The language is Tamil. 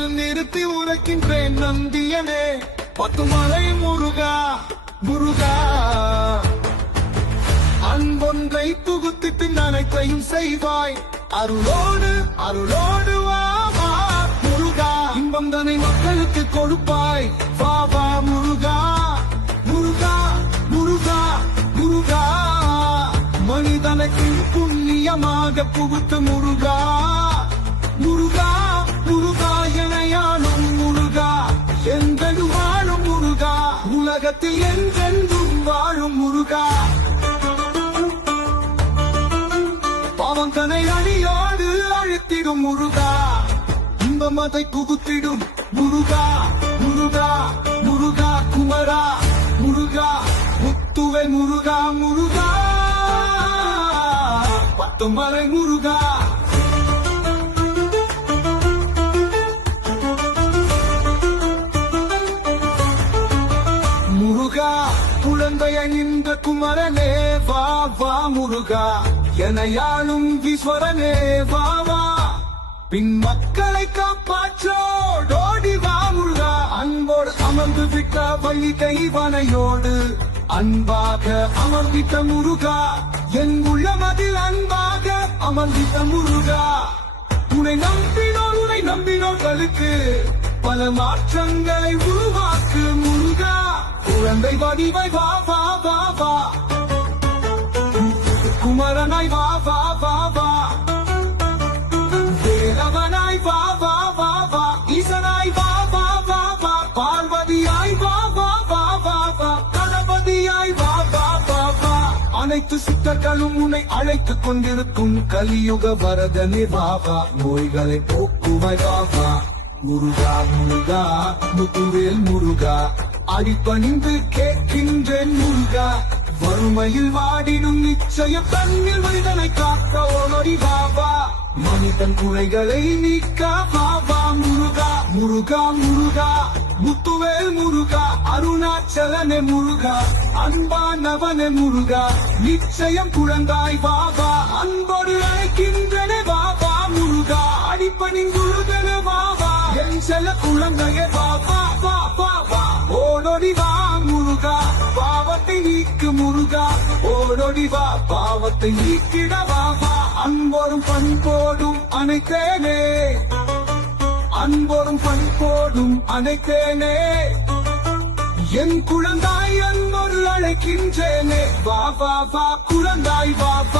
காதில் நிறுத்தி உரைக்கின்றேன் நந்தியனே. பத்துமலை முருகா முருகா, அன்பொன்றை புகுத்திட்டு அனைத்தையும் செய்வாய். அருளோடு அருளோடு வா வா முருகா, இன்பம் தன்னை மக்களுக்கு கொடுப்பாய். வா வா முருகா முருகா முருகா முருகா, மனிதனுக்கு புண்ணியமாக புகுத்து முருகா முருகா முருகா, எனையாளும் முருகா, எந்தெடு வாழும் முருகா, உலகத்தில் என்றென்றும் வாழும் முருகா. பாவங்கனை அடியோடு அழுத்திடும் முருகா, இன்பமதை புகுத்திடும் முருகா முருகா முருகா, குமரா முருகா, முத்துவை முருகா முருகா, பத்துமலை முருகா. முருகா குழந்தையை நின்ற குமரனே வா வா முருகா, எனையாளும் ஈஸ்வரனே வா வா, பின் மக்களை காப்பாற்றோடோடி வா முருகா. அன்போடு அமர்ந்து விட்ட வைகை வனையோடு அன்பாக அமர்ந்திட்ட முருகா, என் உள்ளமதில் அன்பாக அமர்ந்திட்ட முருகா. உன்னை நம்பினோர்களுக்கு பல மாற்றங்களை உருவாக்கு முருகா. குழந்தை வடிவை வா வா வா வா, குமரனாய் வா வா வா வா, தேவனாய் வா வா வா வா, ஈசனாய் வா வா வா வா, பார்வதியாய் வா வா வா வா வா, கணபதியாய் வா வா வா வா. அனைத்து சித்தர்களும் உன்னை அழைத்துக் கொண்டிருக்கும் கலியுக வரதனே வா வா, நோய்களை போக்குவாய் வா வா முருகா முருகா, முத்துவேல் முருகா, அடிப்பணிந்து கேட்கின்றேன் முருகா. வறுமையில் வாடினும் நிச்சயம் தன்னில் மனிதனை காக்க ஓடி வா வா, மனிதன் குறைகளை நீக்க வா வா முருகா முருகா முருகா, முத்துவேல் முருகா, அருணாச்சலனே முருகா, அன்பானவனே முருகா, நிச்சயம் குழந்தாய் வா வா, அன்போடு அழைக்கின்றனே வா வா முருகா, அடிப்பணிந்துருகனே வா வா, என் செல்ல குழந்தையே வா வா வா வா வா, ஓடோடி வா முருகா, பாவத்தை நீக்கு முருகா, ஓடோடி வா பாவத்தை நீக்கிட வா வா. அன்போடும் பண்போடும் அனைத்தேனே, அன்போடும் பண்போடும் அனைத்தேனே, என் குழந்தாய் அன்போடு அழைக்கின்றேனே வா வா வா குழந்தாய் வா வா.